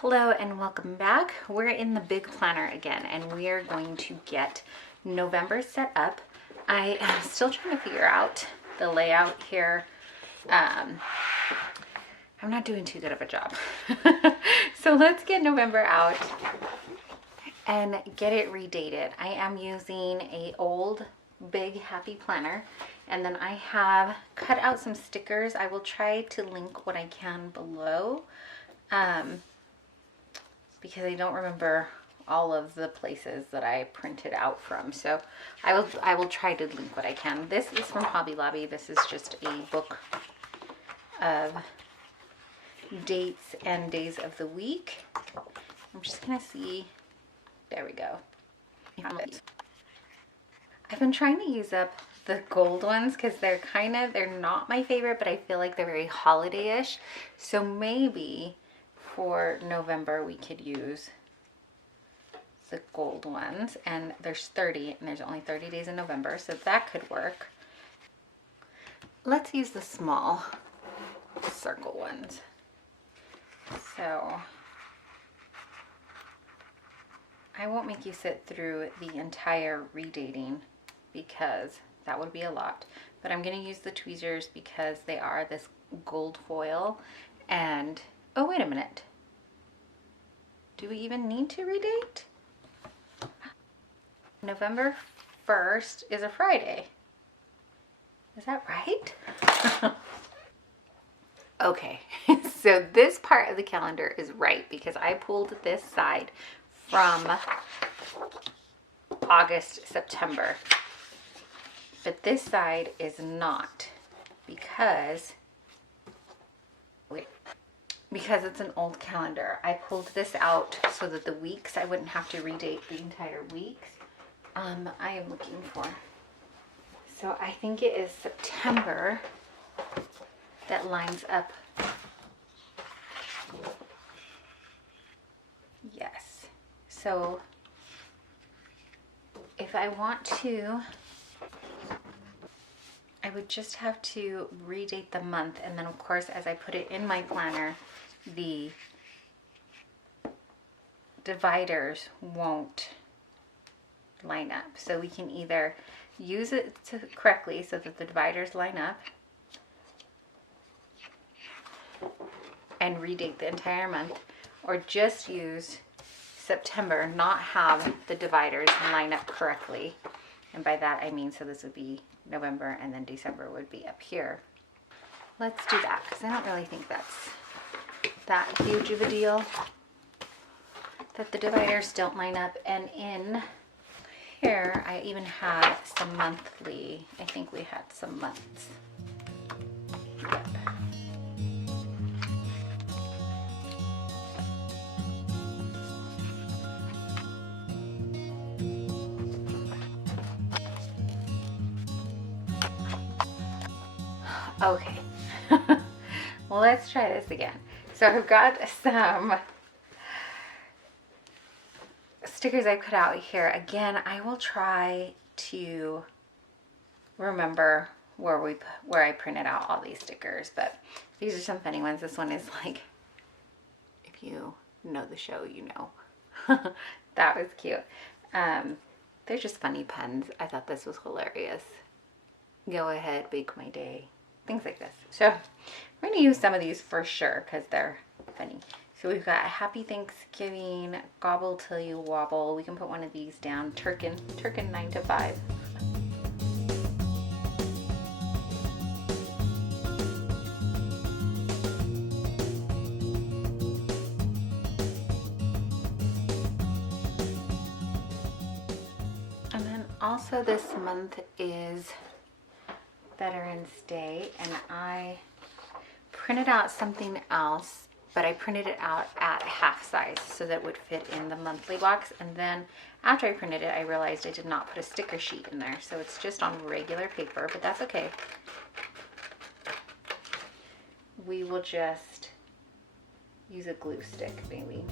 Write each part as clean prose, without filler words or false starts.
Hello and welcome back. We're in the big planner again and we are going to get November set up. I am still trying to figure out the layout here. I'm not doing too good of a job. So let's get November out and get it redated. I am using a old big happy planner, and then I have cut out some stickers. I will try to link what I can below. Because I don't remember all of the places that I printed out from. So I will try to link what I can. This is from Hobby Lobby. This is just a book of dates and days of the week. I'm just gonna see, there we go. I've been trying to use up the gold ones because they're not my favorite, but I feel like they're very holiday-ish. So maybe for November we could use the gold ones, and there's 30 and there's only 30 days in November, so that could work. Let's use the small circle ones. So I won't make you sit through the entire redating because that would be a lot, but I'm going to use the tweezers because they are this gold foil. And oh, wait a minute. Do we even need to redate? November 1st is a Friday. Is that right? Okay, so this part of the calendar is right because I pulled this side from August, September. But this side is not because it's an old calendar. I pulled this out so that the weeks, I wouldn't have to redate the entire weeks. I am looking for, so I think it is September that lines up. Yes. So if I want to, I would just have to redate the month, and then of course as I put it in my planner, the dividers won't line up. So we can either use it correctly so that the dividers line up and redate the entire month, or just use September, not have the dividers line up correctly. And by that I mean, so this would be November and then December would be up here. Let's do that because I don't really think that's that huge of a deal that the dividers don't line up. And in here I even had some monthly, I think we had some months. Yep. Okay, well, let's try this again. So I've got some stickers I cut out here. Again, I will try to remember where I printed out all these stickers, but these are some funny ones. This one is like, if you know the show, you know. That was cute. They're just funny puns. I thought this was hilarious. Go ahead, make my day. Things like this. So we're going to use some of these for sure because they're funny. So we've got Happy Thanksgiving, Gobble Till You Wobble. We can put one of these down. Turkin 9 to 5. And then also this month is Veterans Day, and I printed out something else, but I printed it out at half size so that it would fit in the monthly box. And then after I printed it, I realized I did not put a sticker sheet in there, so it's just on regular paper, but that's okay. We will just use a glue stick maybe.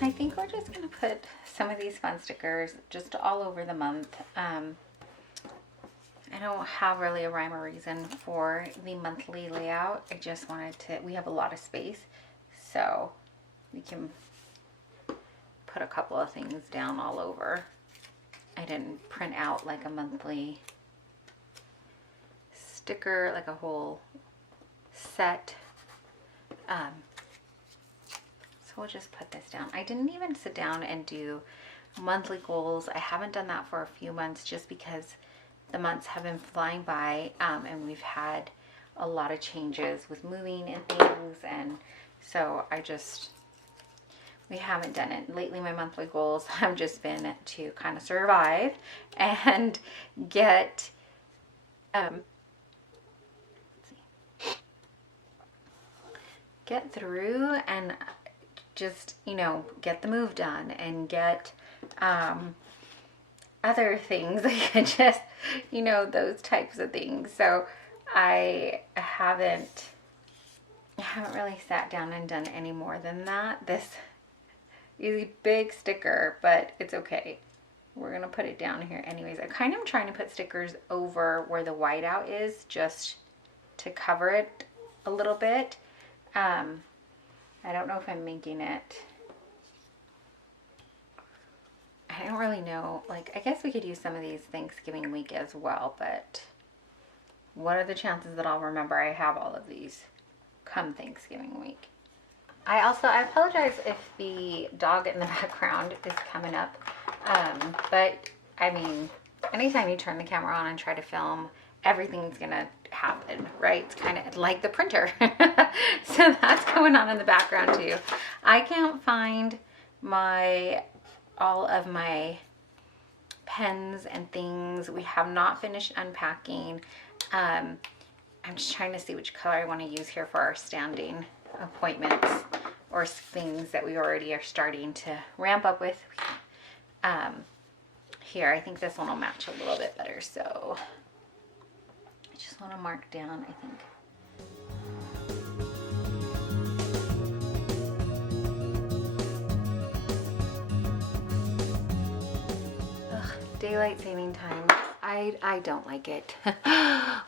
I think we're just gonna put some of these fun stickers just all over the month. I don't have really a rhyme or reason for the monthly layout. I just wanted to, we have a lot of space, so we can put a couple of things down all over. I didn't print out like a monthly sticker, like a whole set. So we'll just put this down. I didn't even sit down and do monthly goals. I haven't done that for a few months just because the months have been flying by, and we've had a lot of changes with moving and things, and so we haven't done it. Lately my monthly goals have just been to kind of survive and get through and just, you know, get the move done and get other things, like just, you know, those types of things. So I haven't really sat down and done any more than that. This is a big sticker, but it's okay. We're gonna put it down here anyways. I kind of am trying to put stickers over where the whiteout is just to cover it a little bit. I don't know if I'm making it, I don't really know, like, I guess we could use some of these Thanksgiving week as well, but what are the chances that I'll remember I have all of these come Thanksgiving week? I apologize if the dog in the background is coming up, but I mean, anytime you turn the camera on and try to film, everything's gonna happen, right? It's kind of like the printer. So that's going on in the background too. I can't find all of my pens and things. We have not finished unpacking. I'm just trying to see which color I want to use here for our standing appointments or things that we already are starting to ramp up with. Here, I think this one will match a little bit better, so I just want to mark down, I think. Daylight saving time. I don't like it.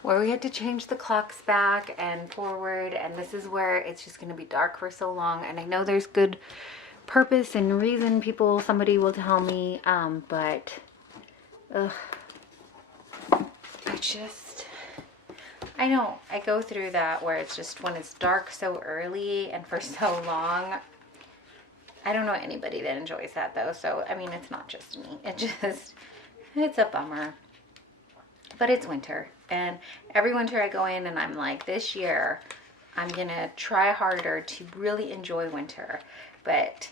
Where we had to change the clocks back and forward, and this is where it's just going to be dark for so long. And I know there's good purpose and reason, somebody will tell me, but I go through that where it's just when it's dark so early and for so long. I don't know anybody that enjoys that though, so I mean, it's not just me. It's a bummer. But it's winter, and every winter I go in and I'm like, this year I'm gonna try harder to really enjoy winter, but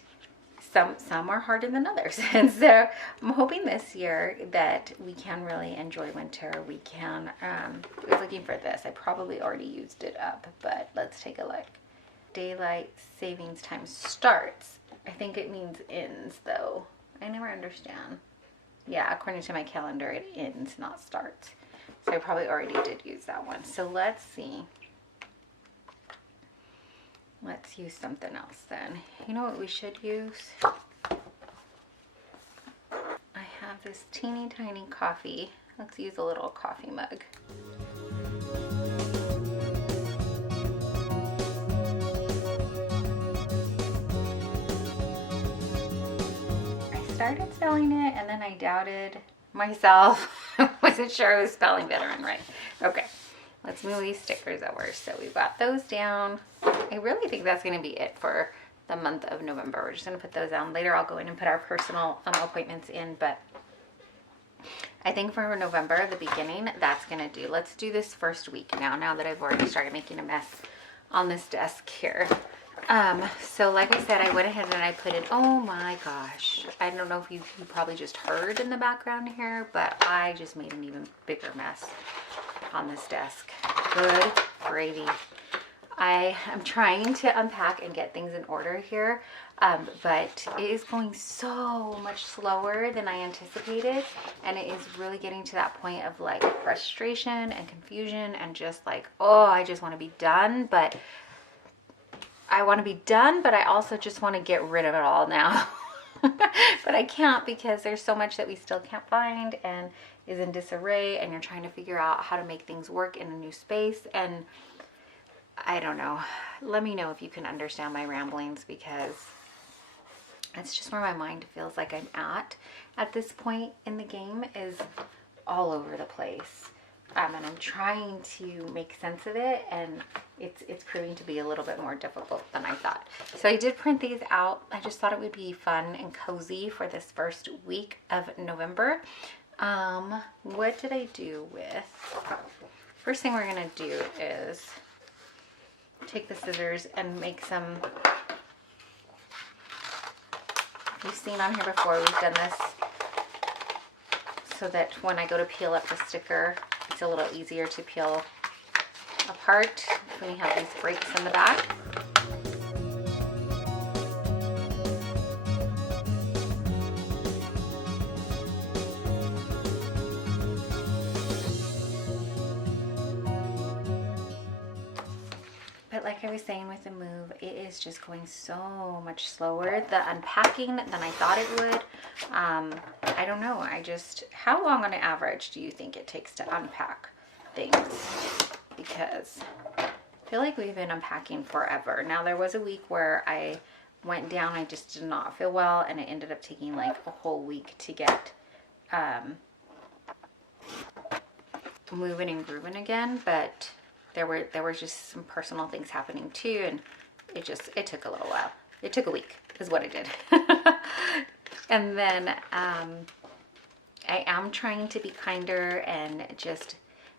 some are harder than others. And so I'm hoping this year that we can really enjoy winter. We can, I was looking for this. I probably already used it up, but let's take a look. Daylight savings time starts. I think it means ends though. I never understand. Yeah, according to my calendar, it ends, not starts. So I probably already did use that one. So let's see. Let's use something else then. You know what we should use? I have this teeny tiny coffee. Let's use a little coffee mug. I started spelling it and then I doubted myself. I wasn't sure I was spelling veteran right. Okay, let's move these stickers over. So we've got those down. I really think that's going to be it for the month of November. We're just going to put those down. Later I'll go in and put our personal appointments in, but I think for November, the beginning, that's going to do. Let's do this first week now that I've already started making a mess on this desk here. So like I said, I went ahead and I put in, oh my gosh, I don't know if you probably just heard in the background here, but I just made an even bigger mess on this desk. Good gravy. I am trying to unpack and get things in order here, but it is going so much slower than I anticipated, and it is really getting to that point of like frustration and confusion and just like, oh, I just want to be done, but I want to be done, but I also just want to get rid of it all now. but I can't because there's so much that we still can't find and is in disarray, and you're trying to figure out how to make things work in a new space. And I don't know. Let me know if you can understand my ramblings, because it's just where my mind feels like I'm at this point in the game, is all over the place. And I'm trying to make sense of it, and it's proving to be a little bit more difficult than I thought. So I did print these out. I just thought it would be fun and cozy for this first week of November. What did I do with? First thing we're gonna do is take the scissors and make some. You've seen on here before, we've done this so that when I go to peel up the sticker, it's a little easier to peel apart when you have these breaks in the back. But like I was saying with the move, it is just going so much slower, the unpacking, than I thought it would. I don't know. How long on an average do you think it takes to unpack things? Because I feel like we've been unpacking forever. Now, there was a week where I went down, I just did not feel well, and it ended up taking like a whole week to get moving and grooving again. But there were just some personal things happening too, and it took a little while. It took a week is what it did. And then I am trying to be kinder and just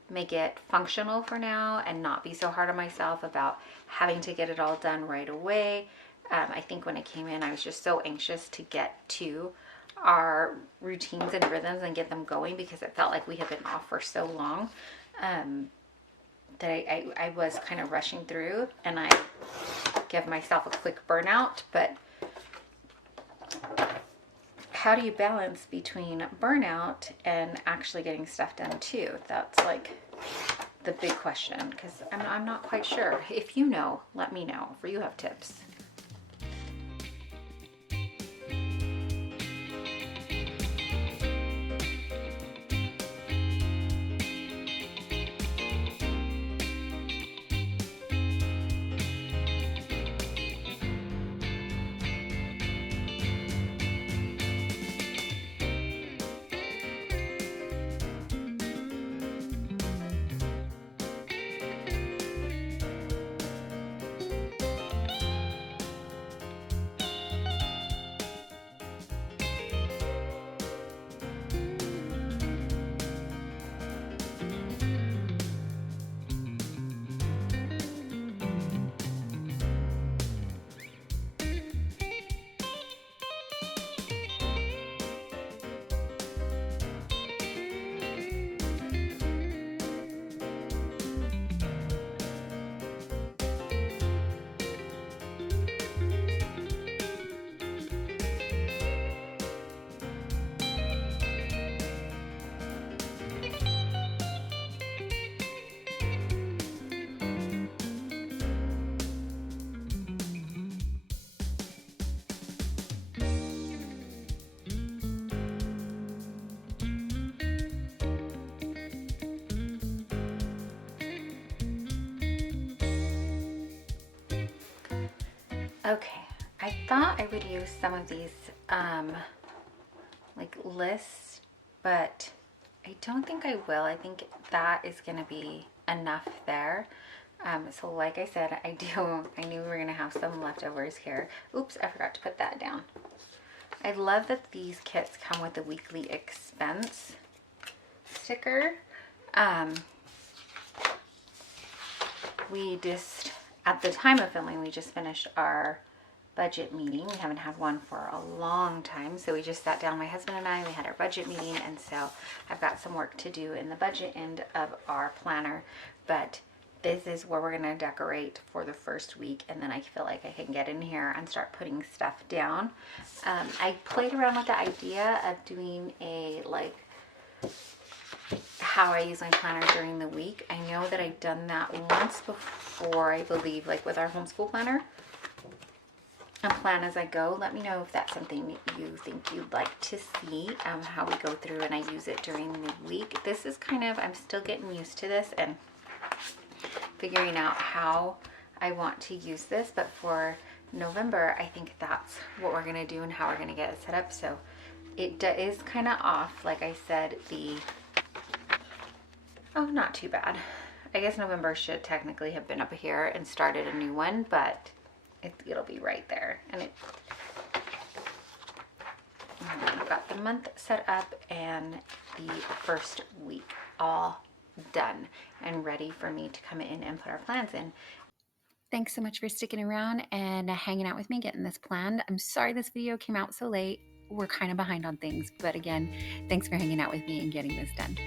make it functional for now, and not be so hard on myself about having to get it all done right away. I think when I came in, I was just so anxious to get to our routines and rhythms and get them going, because it felt like we had been off for so long. That I was kind of rushing through, and I give myself a quick burnout. But how do you balance between burnout and actually getting stuff done too? That's like the big question, because I'm not quite sure. If you know, let me know, or you have tips. Okay, I thought I would use some of these like lists, but I don't think I will. I think that is going to be enough there. So like I said, I knew we were going to have some leftovers here. Oops, I forgot to put that down. I love that these kits come with a weekly expense sticker. We just, at the time of filming, we just finished our budget meeting. We haven't had one for a long time, so we just sat down, my husband and I, we had our budget meeting, and so I've got some work to do in the budget end of our planner, but this is where we're going to decorate for the first week, and then I feel like I can get in here and start putting stuff down. I played around with the idea of doing a like how I use my planner during the week. I know that I've done that once before, I believe, like with our homeschool planner. a plan as I go. Let me know if that's something you think you'd like to see, how we go through and I use it during the week. This is kind of, I'm still getting used to this and figuring out how I want to use this, but for November, I think that's what we're gonna do and how we're gonna get it set up. So it is kind of off, like I said, oh, not too bad. I guess November should technically have been up here and started a new one, but it'll be right there. And I've got the month set up and the first week all done and ready for me to come in and put our plans in. Thanks so much for sticking around and hanging out with me, getting this planned. I'm sorry this video came out so late. We're kind of behind on things, but again, thanks for hanging out with me and getting this done.